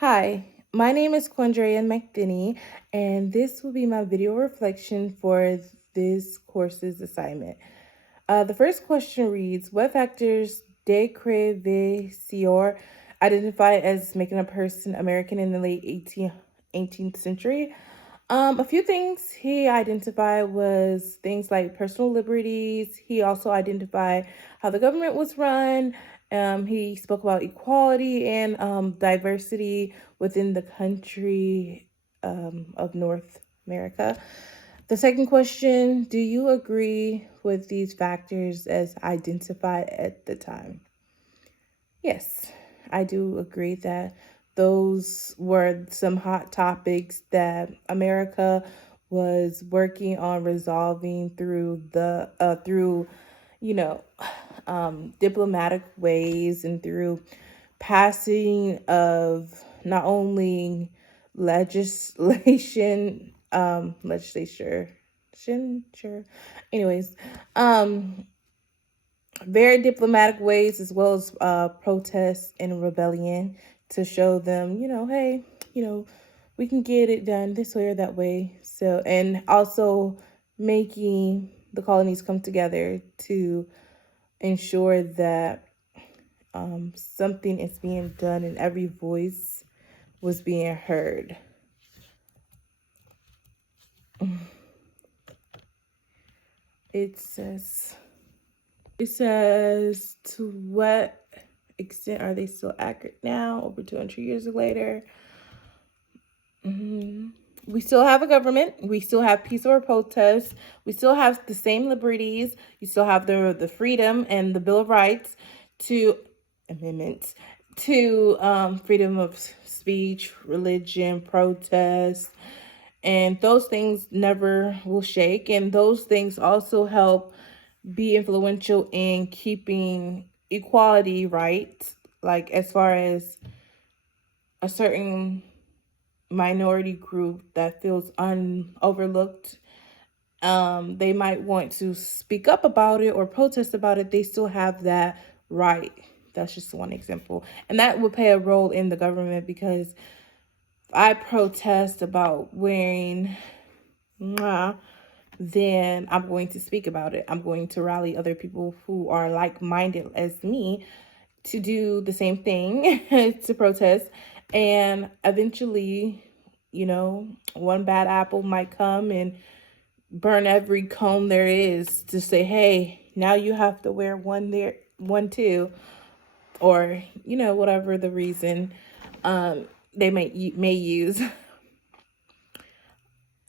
Hi, my name is Quandrea McDinney, and this will be my video reflection for this course's assignment. The first question reads, what factors de Crèvecoeur identify as making a person American in the late 18th century? A few things he identified was things like personal liberties. He also identified how the government was run. He spoke about equality and diversity within the country of North America. The second question, do you agree with these factors as identified at the time? Yes, I do agree that those were some hot topics that America was working on resolving through you know diplomatic ways and through passing of not only legislature sure anyways very diplomatic ways as well as protests and rebellion to show them, hey, we can get it done this way or that way. So, and also making the colonies come together to ensure that something is being done and every voice was being heard. It says, to what extent are they still accurate now, over 200 years later? We still have a government. We still have peaceful protests. We still have the same liberties. You still have the freedom and the Bill of Rights to amendments to freedom of speech, religion, protest, and those things never will shake. And those things also help be influential in keeping equality, right? Like as far as a certain minority group that feels overlooked, they might want to speak up about it or protest about it. They still have that right. That's just one example. And that would play a role in the government, because if I protest about wearing then I'm going to speak about it. I'm going to rally other people who are like-minded as me to do the same thing, to protest. And eventually, one bad apple might come and burn every cone there is to say, hey, now you have to wear one too, or whatever the reason they may use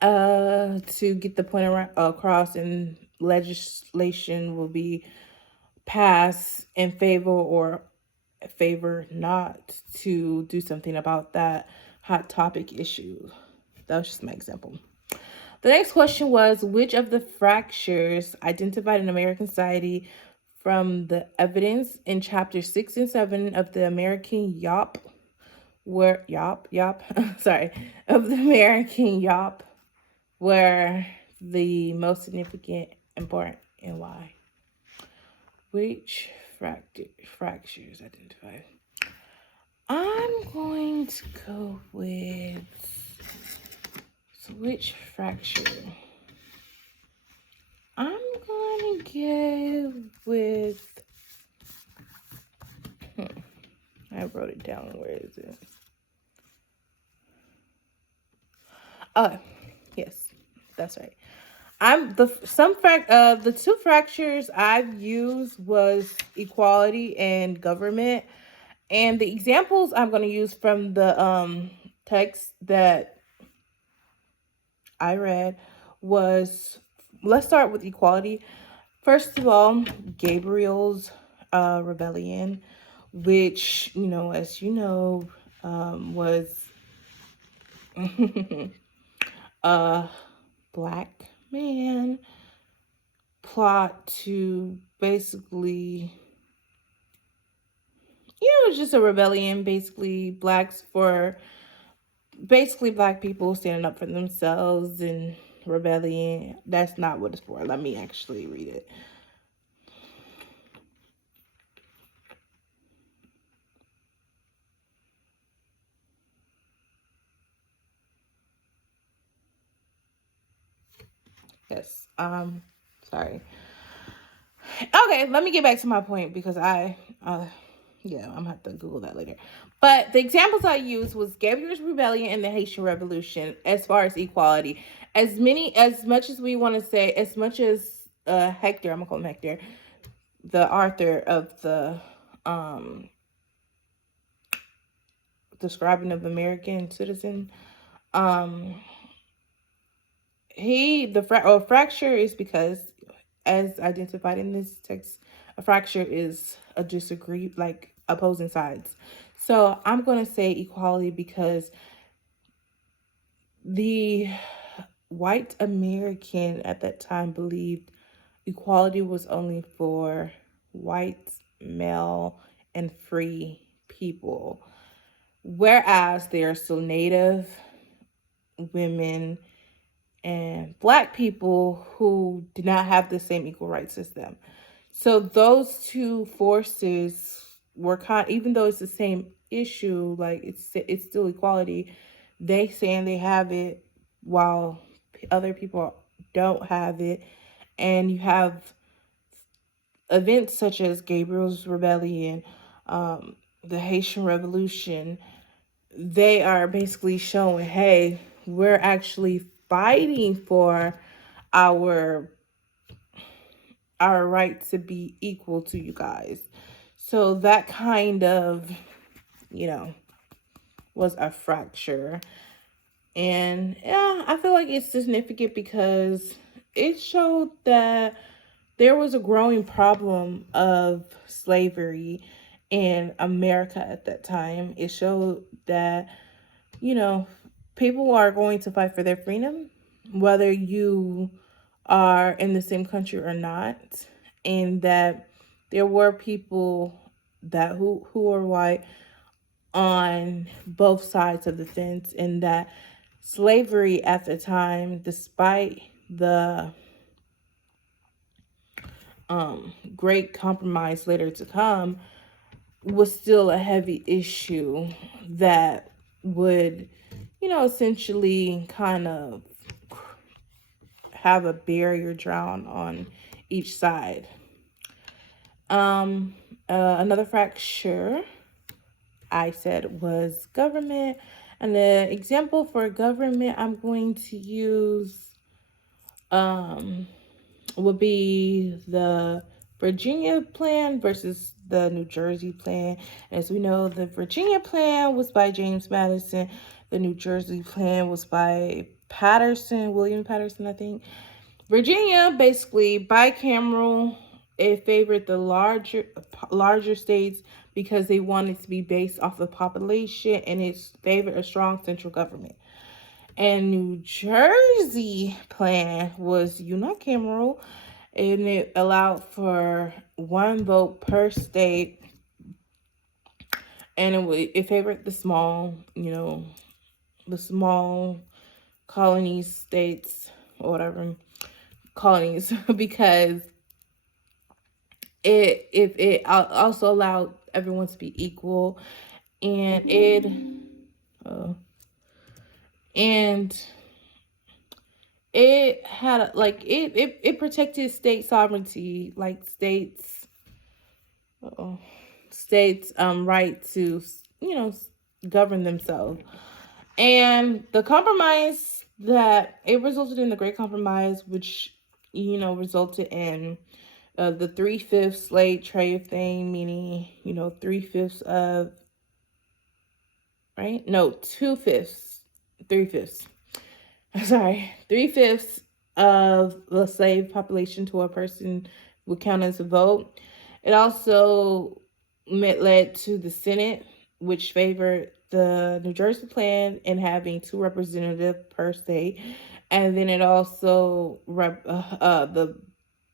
to get the point across, and legislation will be passed in favor not to do something about that hot topic issue. That was just my example. The next question was, which of the fractures identified in American society from the evidence in chapter 6 and 7 of the American Yop of the American Yop were the most significant, important, and why? Which fractures identified? I'm going to go with which fracture? I'm going to go with, I wrote it down. Where is it? Oh, yes, that's right. The two fractures I've used was equality and government. And the examples I'm going to use from the text that I read was, let's start with equality. First of all, Gabriel's rebellion, which, as you know, was a black man plot to basically, it's just a rebellion, basically black people standing up for themselves and rebellion. That's not what it's for. Let me actually read it. Yes. Sorry. Okay, let me get back to my point because yeah, I'm gonna have to Google that later. But the examples I used was Gabriel's Rebellion and the Haitian Revolution as far as equality. As much as we want to say, as much as Hector, I'm gonna call him Hector, the author of the describing of American citizen, um, fracture is because, as identified in this text, a fracture is a disagree, like opposing sides. So I'm going to say equality because the white American at that time believed equality was only for white, male, and free people. Whereas there are still Native, women, and Black people who did not have the same equal rights as them. So those two forces were even though it's the same issue, like it's still equality. They saying they have it while other people don't have it, and you have events such as Gabriel's Rebellion, the Haitian Revolution. They are basically showing, hey, we're actually fighting for our right to be equal to you guys. So that kind of, was a fracture. And yeah, I feel like it's significant because it showed that there was a growing problem of slavery in America at that time. It showed that, people are going to fight for their freedom, whether you are in the same country or not, and that there were people that who are white on both sides of the fence, and that slavery at the time, despite the great compromise later to come, was still a heavy issue that would, essentially kind of have a barrier drawn on each side. Another fracture I said was government. And the example for government I'm going to use would be the Virginia plan versus the New Jersey plan. As we know, the Virginia plan was by James Madison. The New Jersey plan was by William Patterson, I think. Virginia, basically bicameral. It favored the larger states because they wanted to be based off the population, and it favored a strong central government. And New Jersey plan was unicameral, and it allowed for one vote per state, and it favored the small, the small colonies, states, or whatever colonies, because it also allowed everyone to be equal, and it had it protected state sovereignty, like states right to govern themselves. And the compromise that it resulted in, the Great Compromise, which resulted in the 3/5 slave trade thing, meaning 3/5 of, right? No, 2/5, 3/5. Sorry, 3/5 of the slave population to a person would count as a vote. It also led to the Senate, which favored the New Jersey plan and having 2 representatives per state. And then it also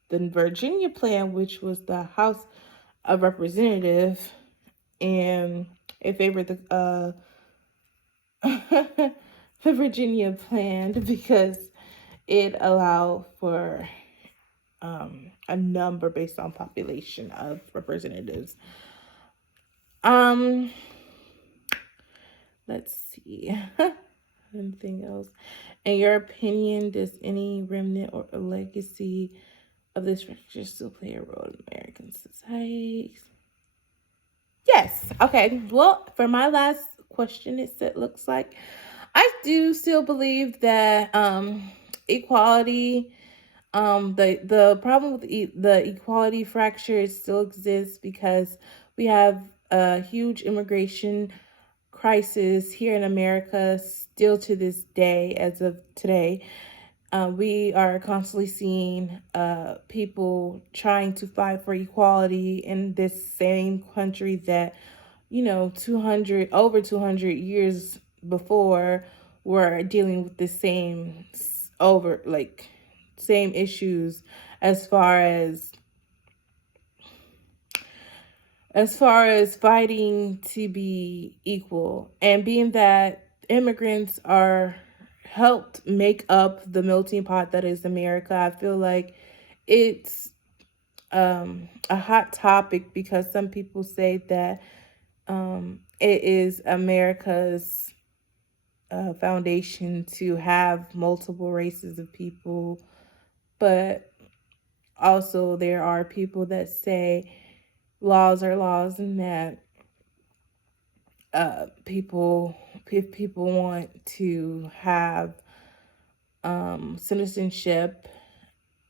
the Virginia plan, which was the House of Representatives, and it favored the the Virginia plan because it allowed for a number based on population of representatives. Let's see. anything else. In your opinion, does any remnant or a legacy of this fracture still play a role in American society? Yes. Okay. Well, for my last question, it looks like I do still believe that equality, the problem with the equality fracture still exists because we have a huge immigration crisis here in America still to this day. As of today, we are constantly seeing people trying to fight for equality in this same country that, 200 years before, were dealing with the same issues as far as fighting to be equal. And being that immigrants are helped make up the melting pot that is America, I feel like it's a hot topic because some people say that it is America's foundation to have multiple races of people. But also there are people that say laws are laws, and that if people want to have citizenship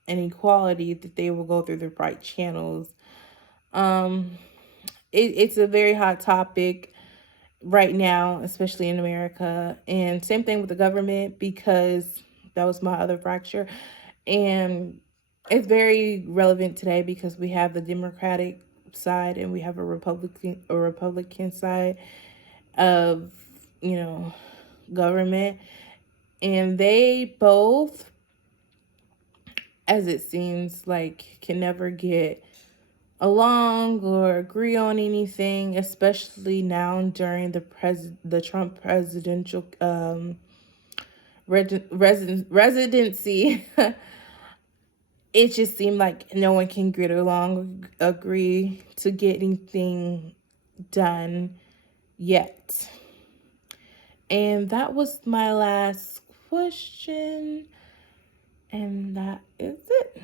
and equality, that they will go through the right channels. It's a very hot topic right now, especially in America. And same thing with the government, because that was my other fracture. And it's very relevant today because we have the Democratic side and we have a Republican side of, government. And they both, as it seems like, can never get along or agree on anything, especially now during the Trump presidential residency. It just seemed like no one can get along, agree to get anything done yet. And that was my last question. And that is it.